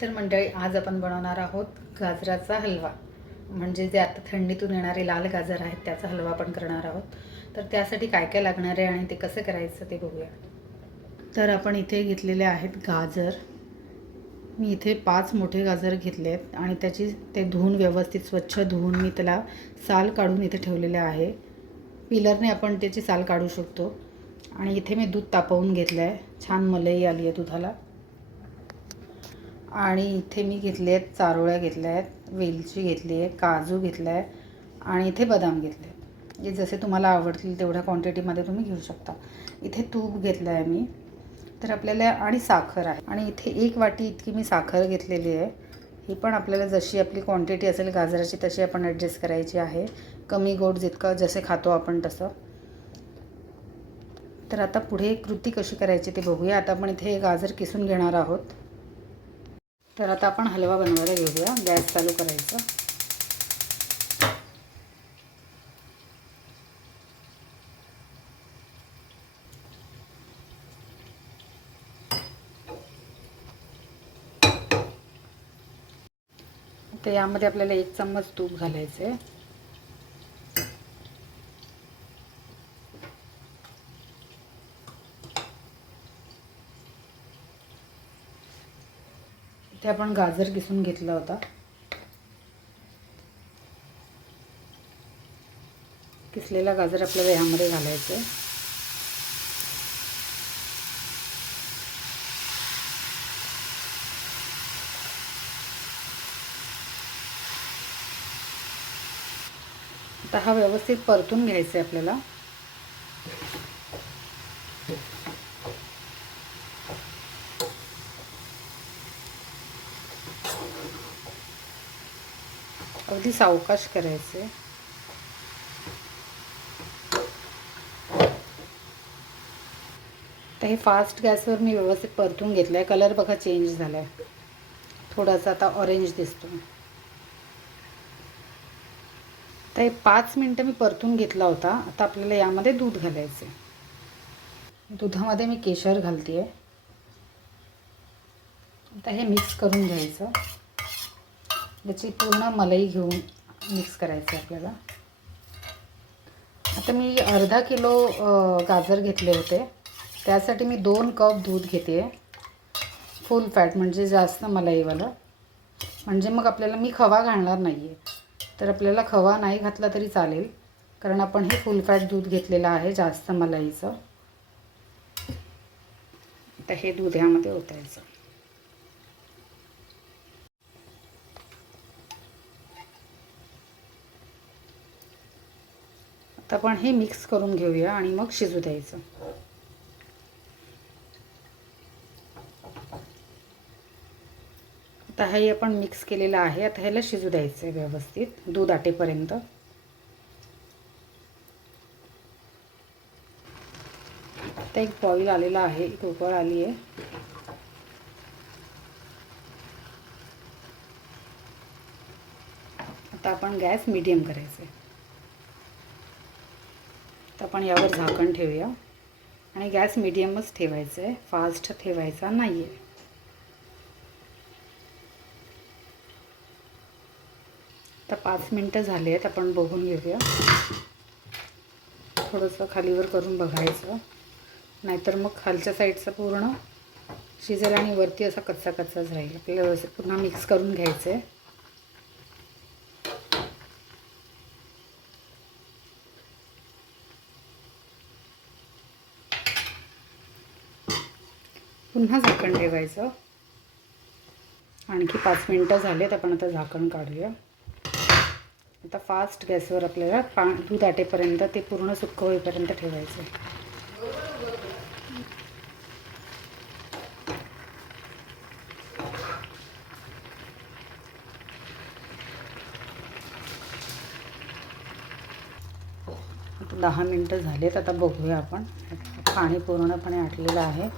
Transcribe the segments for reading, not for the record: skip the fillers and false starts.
तर मंडळी, आज आपण बनवणार आहोत गाजराचा हलवा. म्हणजे जे आता थंडीतून येणारे लाल गाजर आहेत त्याचा हलवा आपण करणार आहोत. तर त्यासाठी काय काय लागणार आहे आणि ते कसं करायचं ते बघूया. तर आपण इथे घेतलेले आहेत गाजर. मी इथे 5 मोठे गाजर घेतले आहेत आणि ते धुवून व्यवस्थित स्वच्छ धुवून मी त्याला साल काढून इथे ठेवलेले आहे. पिलरने आपण त्याची साल काढू शकतो. आणि इथे मी दूध तापवून घेतलं आहे. छान मलई आली आहे दुधाला. आणि इथे मी घेतले आहेत चारोळ्या घेतल्या आहेत, वेलची घेतली आहे, काजू घेतला आहे आणि इथे बदाम घेतले आहेत. जे जसे तुम्हाला आवडतील तेवढ्या क्वांटिटीमध्ये तुम्ही घेऊ शकता. इथे तूप घेतलं आहे मी. तर आपल्याला आणि साखर आहे आणि इथे 1 वाटी इतकी मी साखर घेतलेली आहे. ही पण आपल्याला जशी आपली क्वांटिटी असेल गाजराची तशी आपण ॲडजस्ट करायची आहे. कमी गोड जितकं जसे खातो आपण तसं. तर आता पुढे कृती कशी करायची ते बघूया. आता आपण इथे गाजर किसून घेणार आहोत. तर आता आपण हलवा बनवायला घेऊया. गॅस चालू करायचा. तर यामध्ये आपल्याला 1 चम्मच तूप घालायचं आहे. इथे आपण गाजर किसून घेतला होता. किसलेला गाजर आपल्याला यामध्ये घालायचं आहे. आता हा व्यवस्थित परतून घ्यायचा आहे आपल्याला. अगदी सावकाश करायचे. तर हे फास्ट गॅसवर मी व्यवस्थित परतून घेतलं आहे. कलर बघा चेंज झाला आहे. थोडासा आता ऑरेंज दिसतो. तर हे 5 मिनटं मी परतून घेतला होता. आता आपल्याला यामध्ये दूध घालायचं आहे. दुधामध्ये मी केशर घालते आहे. आता हे मिक्स करून घ्यायचं. याची पूर्ण मलाई घेऊन मिक्स करायचं आहे आपल्याला. आता मी अर्धा किलो गाजर घेतले होते. त्यासाठी मी 2 कप दूध घेते आहे. फुल फॅट म्हणजे जास्त मलाईवालं. म्हणजे मग आपल्याला मी खवा घालणार नाही आहे. तर आपल्याला खवा नाही घातला तरी चालेल, कारण आपण हे फुल फॅट दूध घेतलेलं आहे जास्त मलाईचं. आता हे दूध यामध्ये ओतायचं. आता आपण हे मिक्स करून घेऊया आणि मग शिजू द्यायचं. आता हे आपण मिक्स केलेलं आहे. आता ह्याला शिजू द्यायचं आहे व्यवस्थित दूध आटेपर्यंत. आता एक बॉईल आलेला आहे, एक उकळ आली आहे. आता आपण गॅस मीडियम करायचं आहे. तर आपण यावर झाकण ठेवूया आणि गॅस मीडियमच ठेवायचं आहे, फास्ट ठेवायचा नाही आहे. आता 5 मिनटं झाले आहेत. आपण बघून घेऊया. थोडंसं खालीवर करून बघायचं, नाहीतर मग खालच्या साईडचं पूर्ण शिजेल आणि वरती असा कच्चा कच्चाच राहील. आपल्याला व्यवस्थित पुन्हा मिक्स करून घ्यायचं आहे. पुन्हा झाकण ठेवायचं. आणखी 5 मिनटं झालेत. आपण आता झाकण काढूया. आता फास्ट गॅसवर आपल्याला दूध आटेपर्यंत ते पूर्ण सुक्क होईपर्यंत ठेवायचं. आता 10 मिनटं झालेत. आता बघूया आपण. पाणी पूर्णपणे आटलेलं आहे.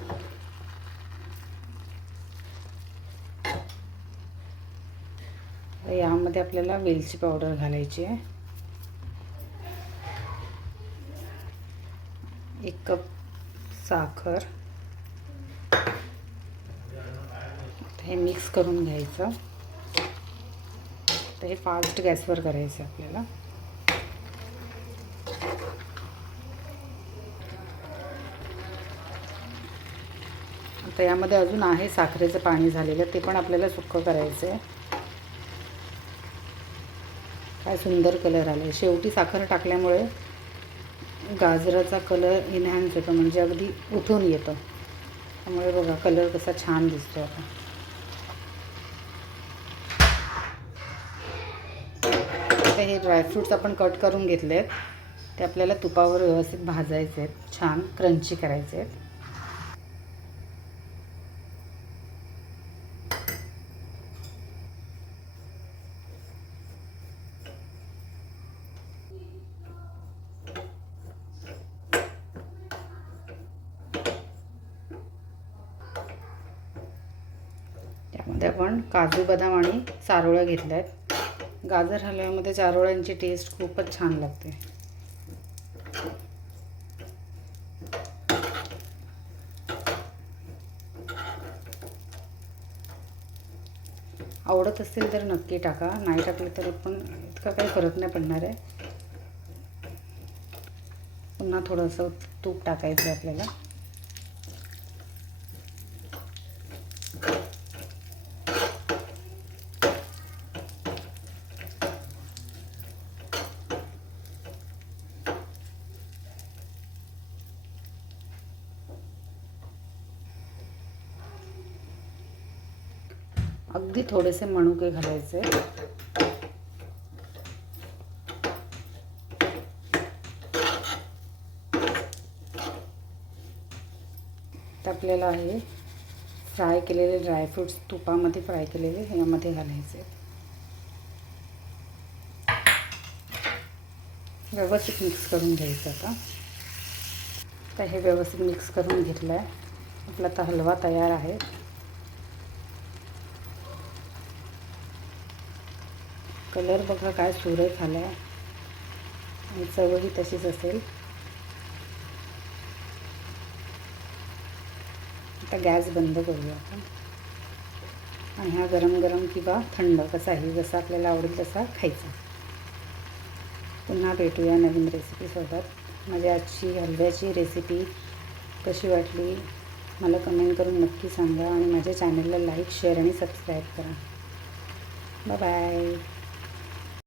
यामध्ये आपल्याला वेलची पावडर घालायची आहे. 1 कप साखर. हे मिक्स करून घ्यायचं. तर हे फास्ट गॅसवर करायचं आपल्याला. आता यामध्ये अजून आहे साखरेचं पाणी झालेलं, ते पण आपल्याला सुक्कं करायचं आहे. काय सुंदर कलर आला आहे. शेवटी साखर टाकल्यामुळे गाजराचा कलर एनहॅन्स होतो, म्हणजे अगदी उठून येतं. त्यामुळे बघा कलर कसा छान दिसतो आता. आता हे ड्रायफ्रूट्स आपण कट करून घेतले आहेत, ते आपल्याला तुपावर व्यवस्थित भाजायचे आहेत, छान क्रंची करायचे आहेत. त्यामध्ये आपण काजू बदाम आणि चारोळ्या घेतल्या आहेत. गाजर हलव्यामध्ये चारोळ्यांची टेस्ट खूपच छान लागते. आवडत असेल तर नक्की टाका, नाही टाकले तरी पण इतका काही फरक नाही पडणार आहे. पुन्हा थोडंसं तूप टाकायचं आहे आपल्याला. अगदी थोडेसे मणुके घालायचे. तर आपल्याला हे फ्राय केलेले ड्रायफ्रूट्स तुपामध्ये फ्राय केलेले यामध्ये घालायचे. व्यवस्थित मिक्स करून घ्यायचं. आता हे व्यवस्थित मिक्स करून घेतलं आहे. आपला आता हलवा तयार आहे. कलर बघा काय सुरेख आला आहे आणि चवही तशीच असेल. आता गॅस बंद करूया आपण आणि हा गरम गरम किंवा थंड कसाही जसा आपल्याला आवडेल तसा खायचा. पुन्हा भेटूया नवीन रेसिपीसोबत. माझ्या आजची हलव्याची रेसिपी कशी वाटली मला कमेंट करून नक्की सांगा आणि माझ्या चॅनलला लाईक शेअर आणि सबस्क्राईब करा. Bye bye.